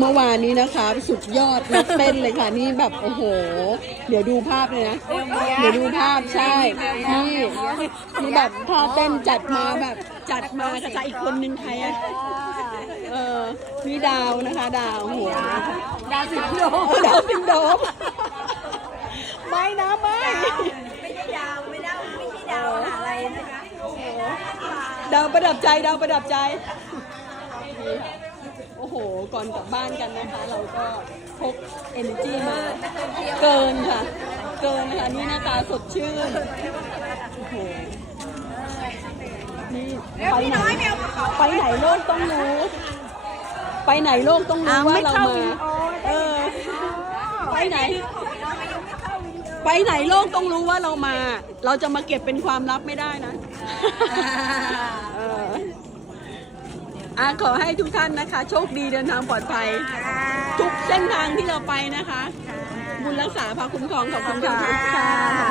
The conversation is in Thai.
เมื่อวานนี้นะคะ สุดยอดนักเต้นเลยค่ะนี่แบบโอ้โห เดี๋ยวดูภาพเลยนะ เดี๋ยวดูภาพใช่นี่นี่แบบท่าเต้นจัดมาแบบจัดมากระอีกคนนึงใครอะเออนี่ดาวนะคะ ดาวโอ้โหดาวสิงโดดาวซินโดมไม่นะไม่ไม่ใช่ดาวไม่ได้ไม่ใช่ดาวอะไรนะคะดาวประดับใจดาวประดับใจ โอ้โห ก่อนกลับบ้านกันนะคะ เราก็พก energy มา เกินค่ะ เกินค่ะ นี่หน้าตาสดชื่น โอ้โห นี่ไปไหนไปไหนโลกต้องรู้ ไปไหนโลกต้องรู้ว่าเรามาเออไปไหน ไปไหนโลกต้องรู้ว่าเรามา เราจะมาเก็บเป็นความลับไม่ได้นะเออ อะขอให้ทุกท่านนะคะ โชคดีเดินทางปลอดภัย ทุกเส้นทางที่เราไปนะคะ บุญรักษาพาคุ้มครองขอบคุณค่ะ